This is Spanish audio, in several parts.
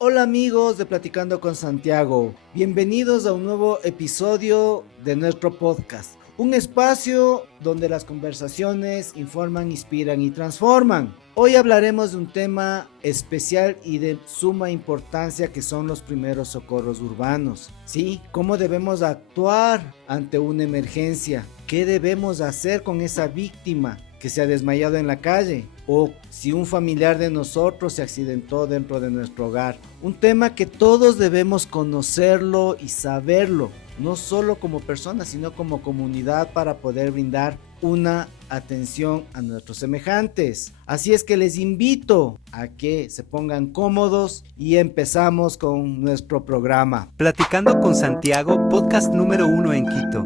Hola amigos de Platicando con Santiago, bienvenidos a un nuevo episodio de nuestro podcast, un espacio donde las conversaciones informan, inspiran y transforman. Hoy hablaremos de un tema especial y de suma importancia que son los primeros socorros urbanos. Sí, cómo debemos actuar ante una emergencia, qué debemos hacer con esa víctima que se ha desmayado en la calle, o si un familiar de nosotros se accidentó dentro de nuestro hogar. Un tema que todos debemos conocerlo y saberlo, no solo como personas, sino como comunidad, para poder brindar una atención a nuestros semejantes. Así es que les invito a que se pongan cómodos y empezamos con nuestro programa. Platicando con Santiago, podcast número 1 en Quito.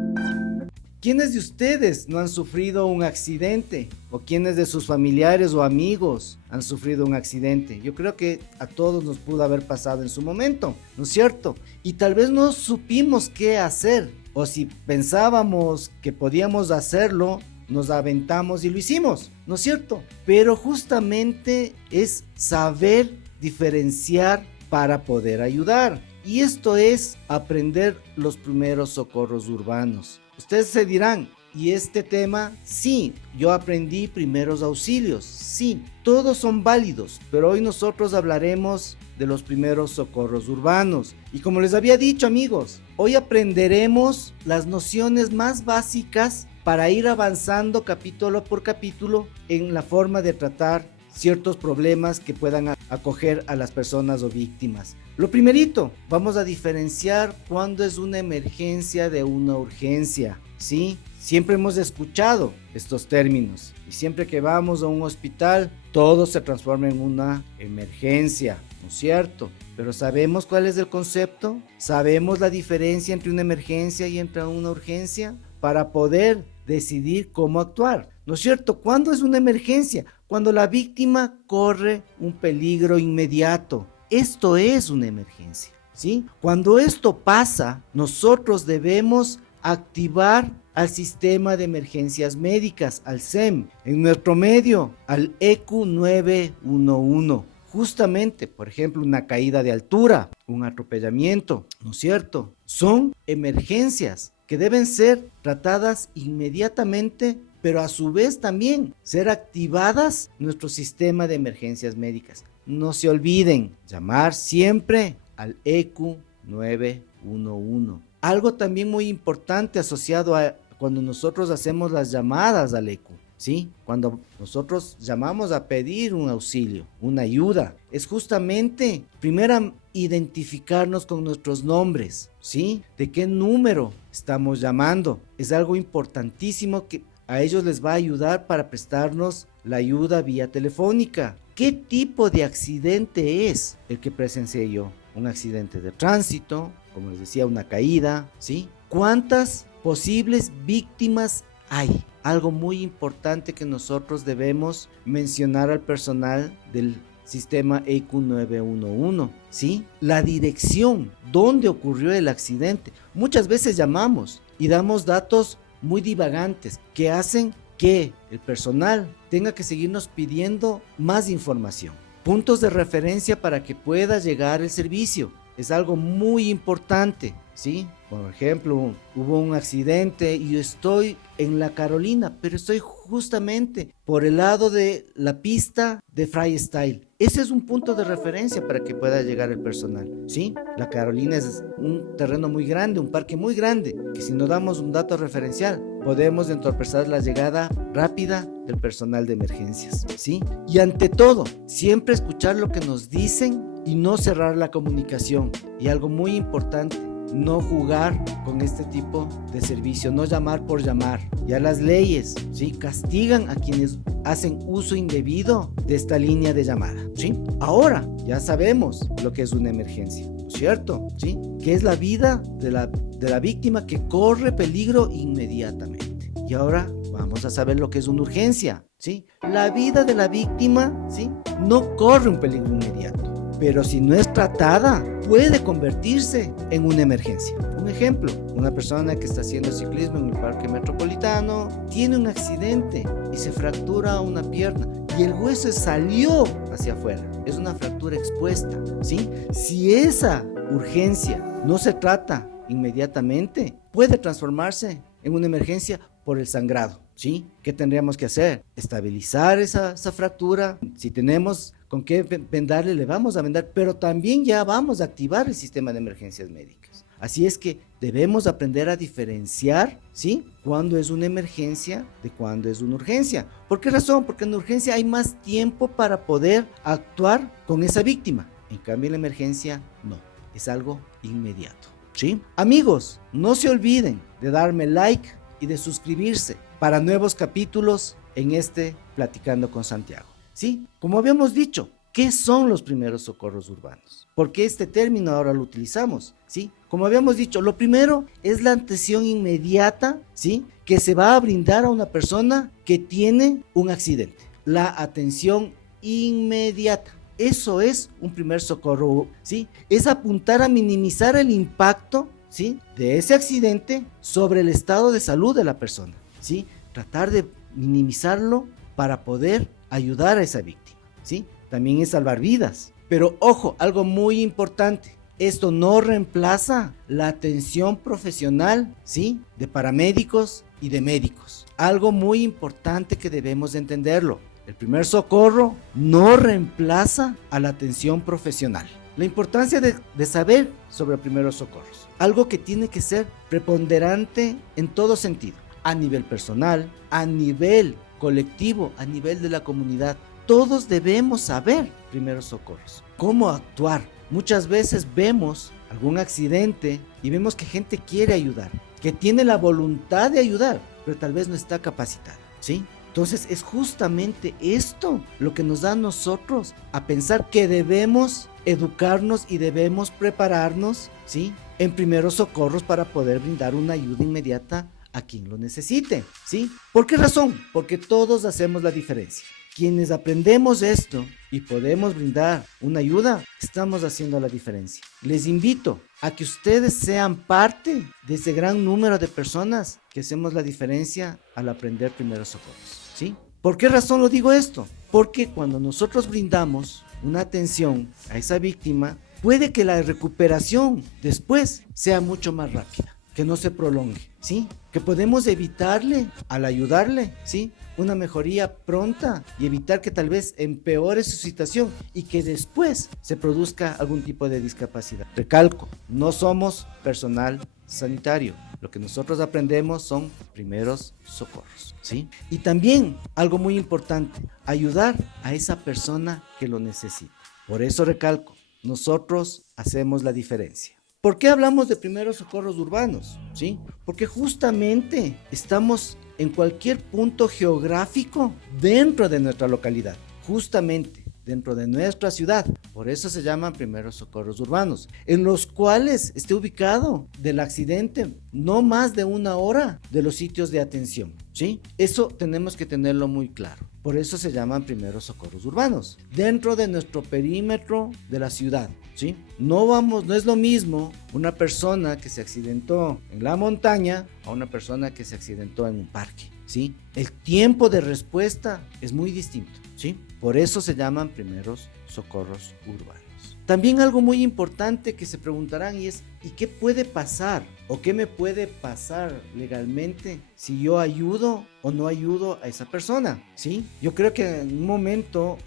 ¿Quiénes de ustedes no han sufrido un accidente? ¿O quiénes de sus familiares o amigos han sufrido un accidente? Yo creo que a todos nos pudo haber pasado en su momento, ¿no es cierto? Y tal vez no supimos qué hacer, o si pensábamos que podíamos hacerlo, nos aventamos y lo hicimos, ¿no es cierto? Pero justamente es saber diferenciar para poder ayudar. Y esto es aprender los primeros socorros urbanos. Ustedes se dirán, ¿y este tema? Sí, yo aprendí primeros auxilios. Sí, todos son válidos, pero hoy nosotros hablaremos de los primeros socorros urbanos. Y como les había dicho, amigos, hoy aprenderemos las nociones más básicas para ir avanzando capítulo por capítulo en la forma de tratar ciertos problemas que puedan acoger a las personas o víctimas. Lo primerito, vamos a diferenciar cuándo es una emergencia de una urgencia, ¿sí? Siempre hemos escuchado estos términos y siempre que vamos a un hospital, todo se transforma en una emergencia, ¿no es cierto? Pero ¿sabemos cuál es el concepto? ¿Sabemos la diferencia entre una emergencia y entre una urgencia? Para poder decidir cómo actuar, ¿no es cierto? ¿Cuándo es una emergencia? Cuando la víctima corre un peligro inmediato. Esto es una emergencia, ¿sí? Cuando esto pasa, nosotros debemos activar al sistema de emergencias médicas, al SEM, en nuestro medio, al ECU 911. Justamente, por ejemplo, una caída de altura, un atropellamiento, ¿no es cierto? Son emergencias que deben ser tratadas inmediatamente, pero a su vez también ser activadas nuestro sistema de emergencias médicas. No se olviden llamar siempre al ECU 911. Algo también muy importante asociado a cuando nosotros hacemos las llamadas al ECU, ¿sí? Cuando nosotros llamamos a pedir un auxilio, una ayuda, es justamente, primero, identificarnos con nuestros nombres, ¿sí? ¿De qué número estamos llamando? Es algo importantísimo que a ellos les va a ayudar para prestarnos la ayuda vía telefónica. ¿Qué tipo de accidente es el que presencié yo? Un accidente de tránsito, como les decía, una caída, ¿sí? ¿Cuántas posibles víctimas hay? Algo muy importante que nosotros debemos mencionar al personal del sistema ECU 911, ¿sí? La dirección, dónde ocurrió el accidente. Muchas veces llamamos y damos datos muy divagantes que hacen que el personal tenga que seguirnos pidiendo más información. Puntos de referencia para que pueda llegar el servicio. Es algo muy importante, ¿sí? Por ejemplo, hubo un accidente y yo estoy en La Carolina, pero estoy justamente por el lado de la pista de freestyle. Ese es un punto de referencia para que pueda llegar el personal, ¿sí? La Carolina es un terreno muy grande, un parque muy grande, que si no damos un dato referencial, podemos entorpecer la llegada rápida del personal de emergencias, ¿sí? Y ante todo, siempre escuchar lo que nos dicen y no cerrar la comunicación. Y algo muy importante, no jugar con este tipo de servicio, no llamar por llamar. Ya las leyes, ¿sí?, castigan a quienes hacen uso indebido de esta línea de llamada, ¿sí? Ahora ya sabemos lo que es una emergencia, ¿cierto? ¿Sí? Que es la vida de la víctima que corre peligro inmediatamente. Y ahora vamos a saber lo que es una urgencia, ¿sí? La vida de la víctima, ¿sí?, no corre un peligro inmediato, pero si no es tratada, puede convertirse en una emergencia. Un ejemplo, una persona que está haciendo ciclismo en el parque metropolitano tiene un accidente y se fractura una pierna. Y y el hueso salió hacia afuera, es una fractura expuesta, ¿sí? Si esa urgencia no se trata inmediatamente, puede transformarse en una emergencia por el sangrado, ¿sí? ¿Qué tendríamos que hacer? Estabilizar esa fractura. Si tenemos con qué vendarle, le vamos a vendar, pero también ya vamos a activar el sistema de emergencias médicas. Así es que debemos aprender a diferenciar, ¿sí? Cuándo es una emergencia de cuándo es una urgencia. ¿Por qué razón? Porque en la urgencia hay más tiempo para poder actuar con esa víctima. En cambio, en la emergencia, no. Es algo inmediato, ¿sí? Amigos, no se olviden de darme like y de suscribirse para nuevos capítulos en este Platicando con Santiago, ¿sí? Como habíamos dicho, ¿qué son los primeros socorros urbanos? ¿Por qué este término ahora lo utilizamos? ¿Sí? Como habíamos dicho, lo primero es la atención inmediata, ¿sí? Que se va a brindar a una persona que tiene un accidente. La atención inmediata. Eso es un primer socorro, ¿sí? Es apuntar a minimizar el impacto, ¿sí? De ese accidente sobre el estado de salud de la persona, ¿sí? Tratar de minimizarlo para poder ayudar a esa víctima, ¿sí? También es salvar vidas. Pero ojo, algo muy importante, esto no reemplaza la atención profesional, ¿sí? De paramédicos y de médicos. Algo muy importante que debemos de entenderlo. El primer socorro no reemplaza a la atención profesional. La importancia de saber sobre primeros socorros. Algo que tiene que ser preponderante en todo sentido. A nivel personal, a nivel colectivo, a nivel de la comunidad. Todos debemos saber primeros socorros. Cómo actuar. Muchas veces vemos algún accidente y vemos que gente quiere ayudar, que tiene la voluntad de ayudar, pero tal vez no está capacitada, ¿sí? Entonces es justamente esto lo que nos da a nosotros a pensar que debemos educarnos y debemos prepararnos, ¿sí? En primeros socorros para poder brindar una ayuda inmediata a quien lo necesite, ¿sí? ¿Por qué razón? Porque todos hacemos la diferencia. Quienes aprendemos esto y podemos brindar una ayuda, estamos haciendo la diferencia. Les invito a que ustedes sean parte de ese gran número de personas que hacemos la diferencia al aprender primeros socorros, ¿sí? ¿Por qué razón lo digo esto? Porque cuando nosotros brindamos una atención a esa víctima, puede que la recuperación después sea mucho más rápida, que no se prolongue, ¿sí? Que podemos evitarle, al ayudarle, ¿sí? Una mejoría pronta y evitar que tal vez empeore su situación y que después se produzca algún tipo de discapacidad. Recalco, no somos personal sanitario. Lo que nosotros aprendemos son primeros socorros, ¿sí? Y también, algo muy importante, ayudar a esa persona que lo necesita. Por eso recalco, nosotros hacemos la diferencia. ¿Por qué hablamos de primeros socorros urbanos? ¿Sí? Porque justamente estamos en cualquier punto geográfico dentro de nuestra localidad, justamente dentro de nuestra ciudad. Por eso se llaman primeros socorros urbanos, en los cuales esté ubicado del accidente no más de 1 hora de los sitios de atención, ¿sí? Eso tenemos que tenerlo muy claro. Por eso se llaman primeros socorros urbanos, dentro de nuestro perímetro de la ciudad, ¿sí? No es lo mismo una persona que se accidentó en la montaña a una persona que se accidentó en un parque, ¿sí? El tiempo de respuesta es muy distinto, ¿sí? Por eso se llaman primeros socorros urbanos. También algo muy importante que se preguntarán y es, ¿y qué puede pasar o qué me puede pasar legalmente si yo ayudo o no ayudo a esa persona? ¿Sí? Yo creo que en un momento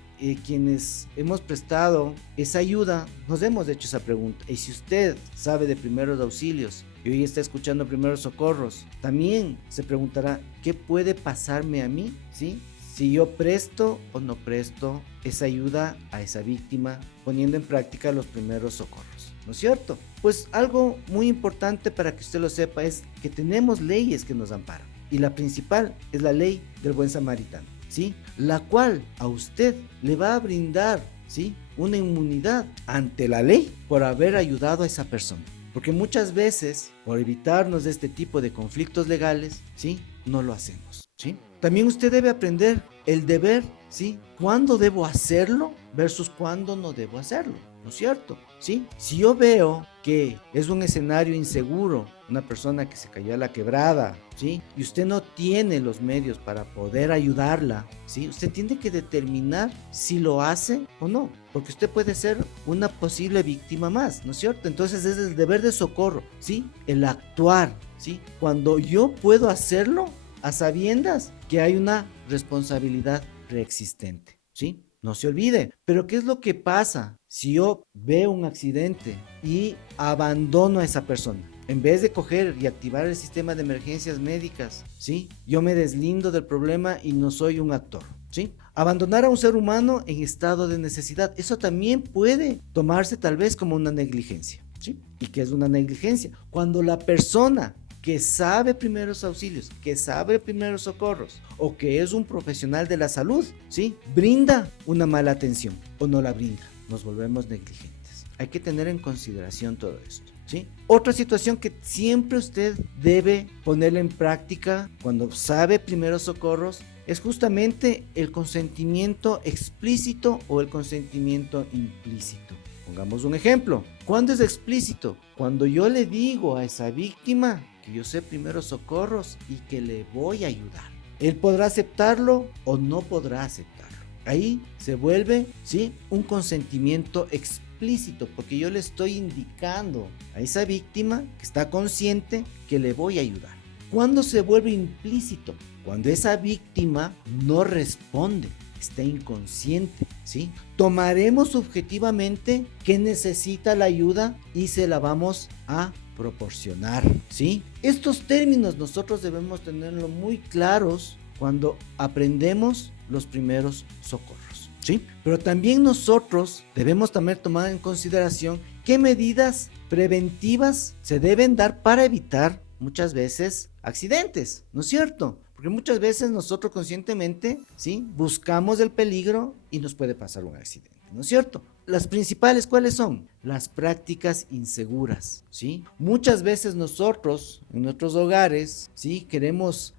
quienes hemos prestado esa ayuda nos hemos hecho esa pregunta. Y si usted sabe de primeros auxilios y hoy está escuchando primeros socorros, también se preguntará, ¿qué puede pasarme a mí? ¿Sí? Si yo presto o no presto esa ayuda a esa víctima poniendo en práctica los primeros socorros, ¿no es cierto? Pues algo muy importante para que usted lo sepa es que tenemos leyes que nos amparan y la principal es la ley del buen samaritano, ¿sí? La cual a usted le va a brindar, ¿sí? Una inmunidad ante la ley por haber ayudado a esa persona. Porque muchas veces, por evitarnos de este tipo de conflictos legales, ¿sí? No lo hacemos, ¿sí? También usted debe aprender el deber, ¿sí? ¿Cuándo debo hacerlo versus cuándo no debo hacerlo? ¿no es cierto? ¿Sí? Si yo veo que es un escenario inseguro, una persona que se cayó a la quebrada, ¿sí? Y usted no tiene los medios para poder ayudarla, ¿sí? Usted tiene que determinar si lo hace o no, porque usted puede ser una posible víctima más, ¿no es cierto? Entonces es el deber de socorro, ¿sí? El actuar, ¿sí? Cuando yo puedo hacerlo a sabiendas que hay una responsabilidad preexistente, ¿sí? No se olvide. Pero ¿qué es lo que pasa si yo veo un accidente y abandono a esa persona? En vez de coger y activar el sistema de emergencias médicas, ¿sí? Yo me deslindo del problema y no soy un actor, ¿sí? Abandonar a un ser humano en estado de necesidad, eso también puede tomarse tal vez como una negligencia, ¿sí? ¿Y qué es una negligencia? Cuando la persona que sabe primeros auxilios, que sabe primeros socorros o que es un profesional de la salud, ¿sí? Brinda una mala atención o no la brinda, nos volvemos negligentes. Hay que tener en consideración todo esto, ¿sí? Otra situación que siempre usted debe ponerla en práctica cuando sabe primeros socorros es justamente el consentimiento explícito o el consentimiento implícito. Pongamos un ejemplo. ¿Cuándo es explícito? Cuando yo le digo a esa víctima que yo sé primeros socorros y que le voy a ayudar. Él podrá aceptarlo o no podrá aceptarlo. Ahí se vuelve, ¿sí?, un consentimiento explícito, porque yo le estoy indicando a esa víctima que está consciente que le voy a ayudar. ¿Cuándo se vuelve implícito? Cuando esa víctima no responde, está inconsciente, ¿sí? Tomaremos subjetivamente que necesita la ayuda y se la vamos a proporcionar, ¿sí? Estos términos nosotros debemos tenerlo muy claros cuando aprendemos los primeros socorros, ¿sí? Pero también nosotros debemos también tomar en consideración qué medidas preventivas se deben dar para evitar muchas veces accidentes, ¿no es cierto? Porque muchas veces nosotros conscientemente, ¿sí?, buscamos el peligro y nos puede pasar un accidente, ¿no es cierto? Las principales, ¿cuáles son? Las prácticas inseguras, ¿sí? Muchas veces nosotros en nuestros hogares, ¿sí?, queremos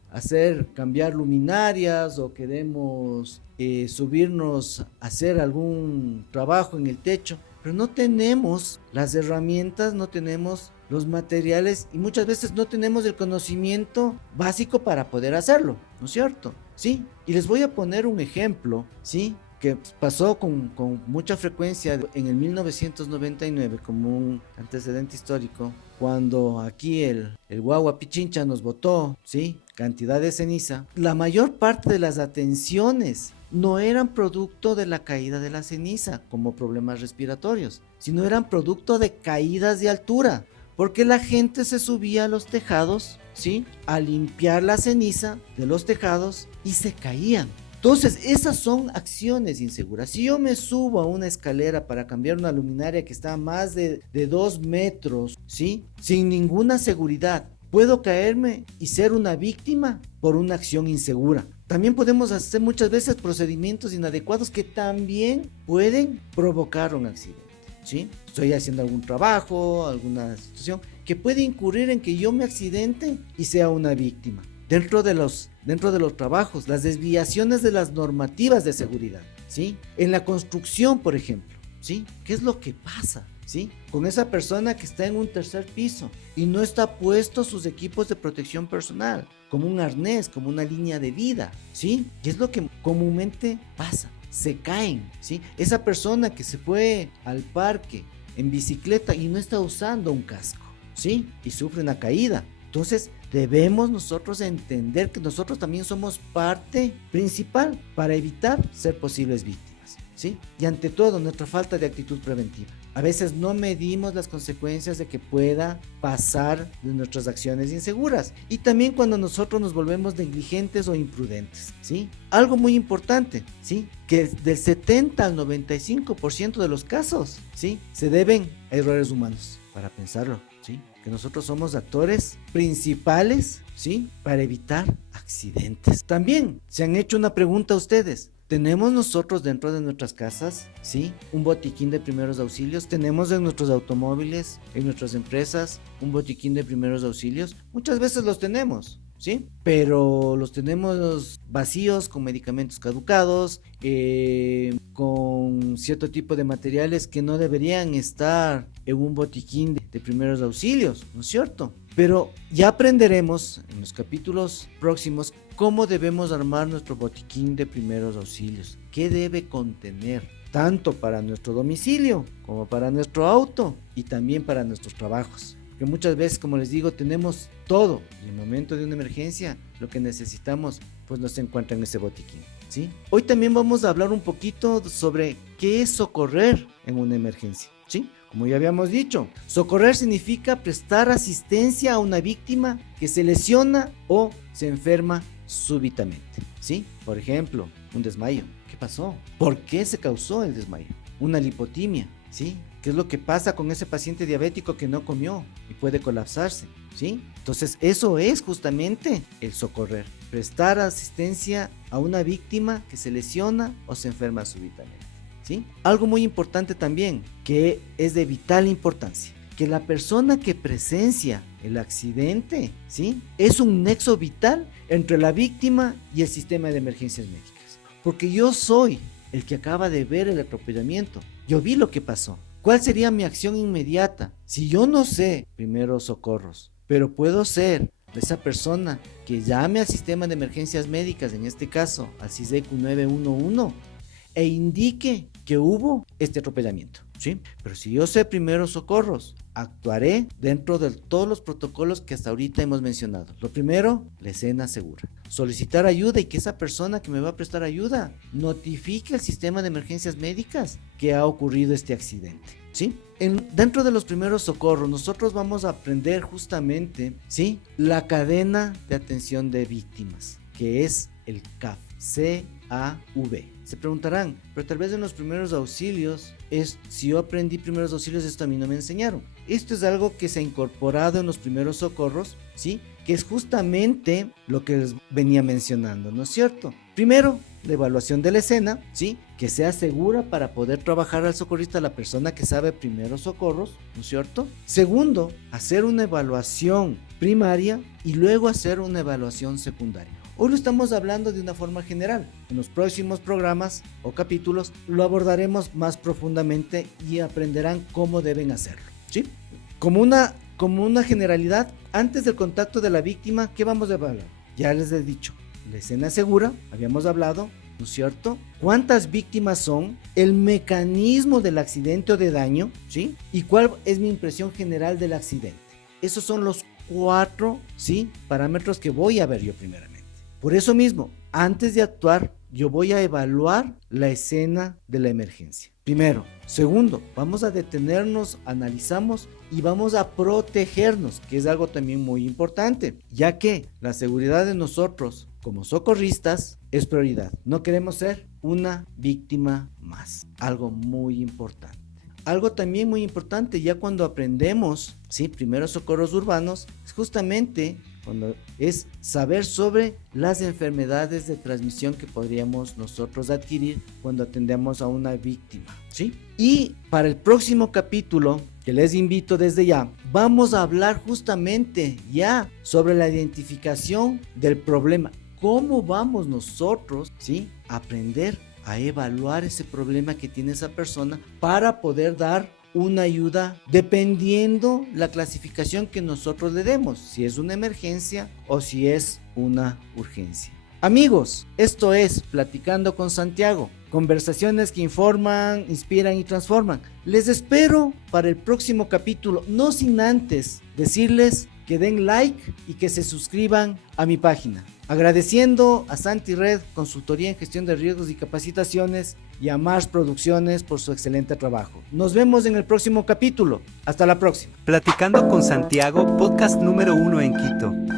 cambiar luminarias o queremos subirnos a hacer algún trabajo en el techo, pero no tenemos las herramientas, no tenemos los materiales y muchas veces no tenemos el conocimiento básico para poder hacerlo, ¿no es cierto? Sí, y les voy a poner un ejemplo, ¿sí?, que pasó con mucha frecuencia en el 1999 como un antecedente histórico, cuando aquí el Guagua Pichincha nos botó, ¿sí?, cantidad de ceniza. La mayor parte de las atenciones no eran producto de la caída de la ceniza como problemas respiratorios, sino eran producto de caídas de altura, porque la gente se subía a los tejados, ¿sí?, a limpiar la ceniza de los tejados y se caían. Entonces, esas son acciones inseguras. Si yo me subo a una escalera para cambiar una luminaria que está a más de 2 metros, ¿sí?, sin ninguna seguridad, puedo caerme y ser una víctima por una acción insegura. También podemos hacer muchas veces procedimientos inadecuados que también pueden provocar un accidente, ¿sí? Estoy haciendo algún trabajo, alguna situación que puede incurrir en que yo me accidente y sea una víctima. Dentro de los trabajos, las desviaciones de las normativas de seguridad, ¿sí? En la construcción, por ejemplo, ¿sí? ¿Qué es lo que pasa? ¿Sí? Con esa persona que está en un tercer piso y no está puesto sus equipos de protección personal, como un arnés, como una línea de vida, ¿sí? ¿Qué es lo que comúnmente pasa? Se caen, ¿sí? Esa persona que se fue al parque en bicicleta y no está usando un casco, ¿sí?, y sufre una caída. Entonces debemos nosotros entender que nosotros también somos parte principal para evitar ser posibles víctimas, ¿sí? Y ante todo, nuestra falta de actitud preventiva. A veces no medimos las consecuencias de que pueda pasar de nuestras acciones inseguras. Y también cuando nosotros nos volvemos negligentes o imprudentes, ¿sí? Algo muy importante, ¿sí?, que del 70 al 95% de los casos, ¿sí?, se deben a errores humanos. Para pensarlo, ¿sí?, que nosotros somos actores principales, ¿sí?, para evitar accidentes. También se han hecho una pregunta a ustedes. ¿Tenemos nosotros dentro de nuestras casas, sí, un botiquín de primeros auxilios? ¿Tenemos en nuestros automóviles, en nuestras empresas, un botiquín de primeros auxilios? Muchas veces los tenemos, ¿sí? Pero los tenemos vacíos, con medicamentos caducados, con cierto tipo de materiales que no deberían estar en un botiquín de primeros auxilios, ¿no es cierto? Pero ya aprenderemos en los capítulos próximos cómo debemos armar nuestro botiquín de primeros auxilios, qué debe contener, tanto para nuestro domicilio como para nuestro auto y también para nuestros trabajos. Que muchas veces, como les digo, tenemos todo y en el momento de una emergencia lo que necesitamos pues no se encuentra en ese botiquín, ¿sí? Hoy también vamos a hablar un poquito sobre qué es socorrer en una emergencia, ¿sí? Como ya habíamos dicho, socorrer significa prestar asistencia a una víctima que se lesiona o se enferma súbitamente, ¿sí? Por ejemplo, un desmayo. ¿Qué pasó? ¿Por qué se causó el desmayo? Una lipotimia, ¿sí? ¿Qué es lo que pasa con ese paciente diabético que no comió y puede colapsarse? ¿Sí? Entonces eso es justamente el socorrer, prestar asistencia a una víctima que se lesiona o se enferma súbitamente, ¿sí? Algo muy importante también, que es de vital importancia, que la persona que presencia el accidente, ¿sí?, es un nexo vital entre la víctima y el sistema de emergencias médicas, porque yo soy el que acaba de ver el atropellamiento, yo vi lo que pasó. ¿Cuál sería mi acción inmediata? Si yo no sé primeros socorros, pero puedo ser esa persona que llame al sistema de emergencias médicas, en este caso al CISEC 911, e indique que hubo este atropellamiento, ¿sí? Pero si yo sé primeros socorros, actuaré dentro de todos los protocolos que hasta ahorita hemos mencionado. Lo primero, la escena segura. Solicitar ayuda y que esa persona que me va a prestar ayuda notifique al sistema de emergencias médicas que ha ocurrido este accidente, ¿sí? Dentro de los primeros socorros, nosotros vamos a aprender justamente, ¿sí?, la cadena de atención de víctimas, que es el CAV, C-A-V. Se preguntarán, pero tal vez en los primeros auxilios, si yo aprendí primeros auxilios, esto a mí no me enseñaron. Esto es algo que se ha incorporado en los primeros socorros, ¿sí?, que es justamente lo que les venía mencionando, ¿no es cierto? Primero, la evaluación de la escena, ¿sí?, que sea segura para poder trabajar al socorrista, la persona que sabe primeros socorros, ¿no es cierto? Segundo, hacer una evaluación primaria y luego hacer una evaluación secundaria. Hoy lo estamos hablando de una forma general. En los próximos programas o capítulos lo abordaremos más profundamente y aprenderán cómo deben hacerlo, ¿sí? Como una generalidad, antes del contacto de la víctima, ¿qué vamos a evaluar? Ya les he dicho, la escena segura, habíamos hablado, ¿no es cierto? ¿Cuántas víctimas son? El mecanismo del accidente o de daño, ¿sí? ¿Y cuál es mi impresión general del accidente? Esos son los 4, ¿sí?, parámetros que voy a ver yo primeramente. Por eso mismo, antes de actuar, yo voy a evaluar la escena de la emergencia. Primero. Segundo, vamos a detenernos, analizamos y vamos a protegernos, que es algo también muy importante, ya que la seguridad de nosotros como socorristas es prioridad. No queremos ser una víctima más. Algo muy importante. Algo también muy importante, ya cuando aprendemos, ¿sí?, primeros socorros urbanos, es justamente cuando es saber sobre las enfermedades de transmisión que podríamos nosotros adquirir cuando atendemos a una víctima, ¿sí? Y para el próximo capítulo, que les invito desde ya, vamos a hablar justamente ya sobre la identificación del problema. ¿Cómo vamos nosotros, ¿sí?, a aprender a evaluar ese problema que tiene esa persona para poder dar una ayuda dependiendo la clasificación que nosotros le demos, si es una emergencia o si es una urgencia? Amigos, esto es Platicando con Santiago, conversaciones que informan, inspiran y transforman. Les espero para el próximo capítulo, no sin antes decirles que den like y que se suscriban a mi página. Agradeciendo a Santi Red, Consultoría en Gestión de Riesgos y Capacitaciones, y a Mars Producciones por su excelente trabajo. Nos vemos en el próximo capítulo. Hasta la próxima. Platicando con Santiago, podcast número 1 en Quito.